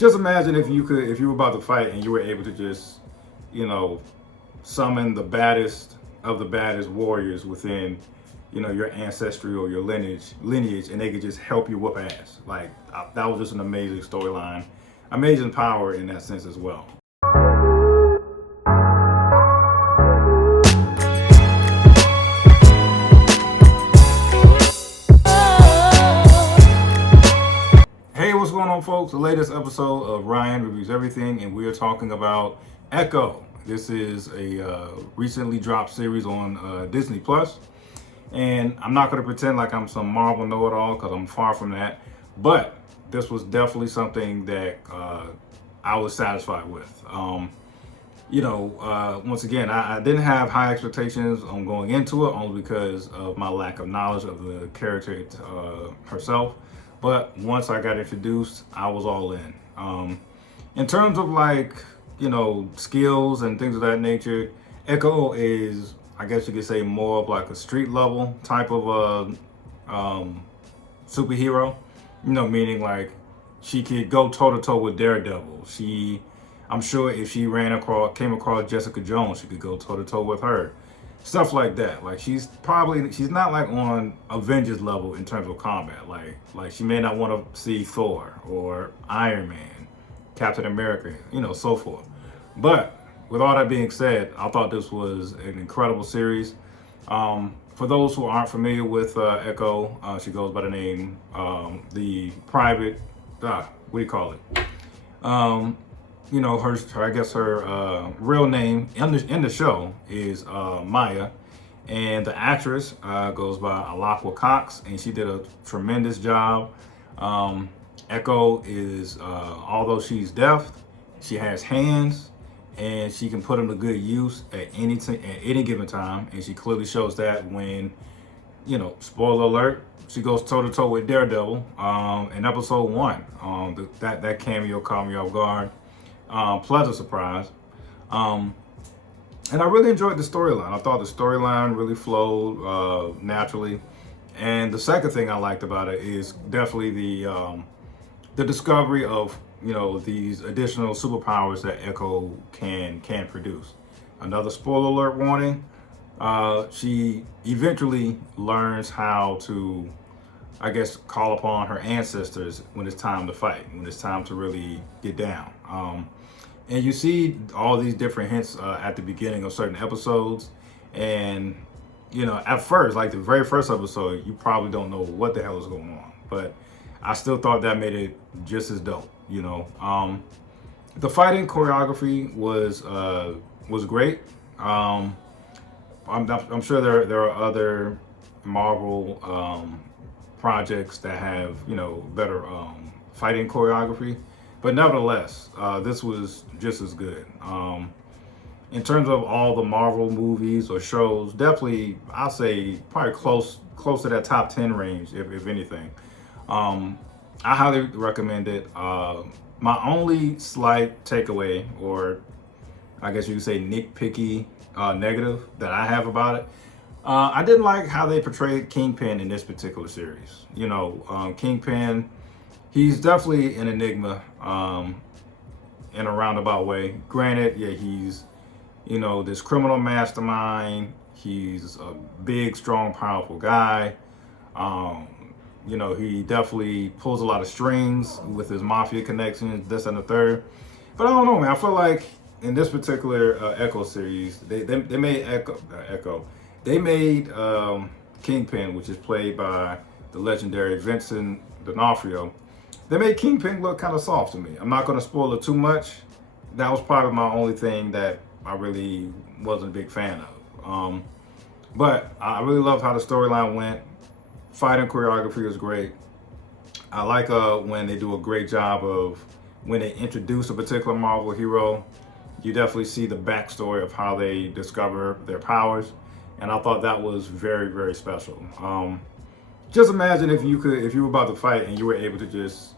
Just imagine if you were about to fight and you were able to just, you know, summon the baddest of the baddest warriors within, your ancestry or your lineage, and they could just help you whoop ass. Like that was just an amazing storyline, amazing power in that sense as well. Hey, what's going on, folks? The latest episode of Ryan Reviews Everything, and we are talking about Echo. This is a recently dropped series on Disney Plus, and I'm not going to pretend like I'm some Marvel know-it-all because I'm far from that. But this was definitely something that I was satisfied with. Once again, I didn't have high expectations on going into it, only because of my lack of knowledge of the character herself. But once I got introduced, I was all in. In terms of skills and things of that nature, Echo is, I guess you could say, more of like a street level type of superhero. Meaning like she could go toe to toe with Daredevil. I'm sure if she came across Jessica Jones, she could go toe to toe with her. Stuff like that. Like she's not like on Avengers level in terms of combat. Like she may not want to see Thor or Iron Man, Captain America, so forth. But with all that being said, I thought this was an incredible series. For those who aren't familiar with Echo, she goes by the name the Private. What do you call it? Her real name in the show is Maya, and the actress goes by Alaqua Cox, and she did a tremendous job. Echo is, although she's deaf, she has hands, and she can put them to good use at any given time, and she clearly shows that when, spoiler alert, she goes toe to toe with Daredevil in episode 1. That cameo caught me off guard. Pleasant surprise. And I really enjoyed the storyline. I thought the storyline really flowed naturally. And the second thing I liked about it is definitely the discovery of these additional superpowers that Echo can produce. Another spoiler alert warning. She eventually learns how to, I guess, call upon her ancestors when it's time to fight, when it's time to really get down. And you see all these different hints at the beginning of certain episodes. And, at first, like the very first episode, you probably don't know what the hell is going on. But I still thought that made it just as dope, The fighting choreography was great. I'm sure there are other Marvel projects that have, better fighting choreography. But nevertheless, this was just as good. In terms of all the Marvel movies or shows, definitely, I'll say probably close to that top 10 range, if anything. I highly recommend it. My only slight takeaway, or I guess you could say nitpicky negative that I have about it, I didn't like how they portrayed Kingpin in this particular series. Kingpin, he's definitely an enigma in a roundabout way. Granted, yeah, he's, this criminal mastermind. He's a big, strong, powerful guy. He definitely pulls a lot of strings with his mafia connections, this and the third. But I don't know, man. I feel like in this particular Echo series, they made Echo. They made Kingpin, which is played by the legendary Vincent D'Onofrio. They made Kingpin look kind of soft to me. I'm not going to spoil it too much. That was probably my only thing that I really wasn't a big fan of. But I really loved how the storyline went. Fighting choreography was great. I like when they do a great job of when they introduce a particular Marvel hero. You definitely see the backstory of how they discover their powers. And I thought that was very, very special. Just imagine if you were about to fight and you were able to just,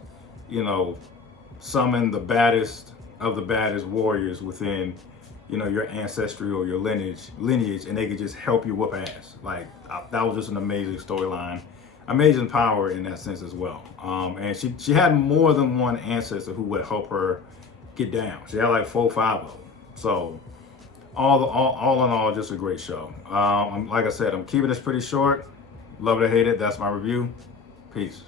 summon the baddest of the baddest warriors within, your ancestry or your lineage, and they could just help you whoop ass. Like that was just an amazing storyline, amazing power in that sense as well. And she had more than one ancestor who would help her get down. She had like 4 or 5 of them. So all in all, just a great show. Like I said, I'm keeping this pretty short. Love it or hate it, that's my review. Peace.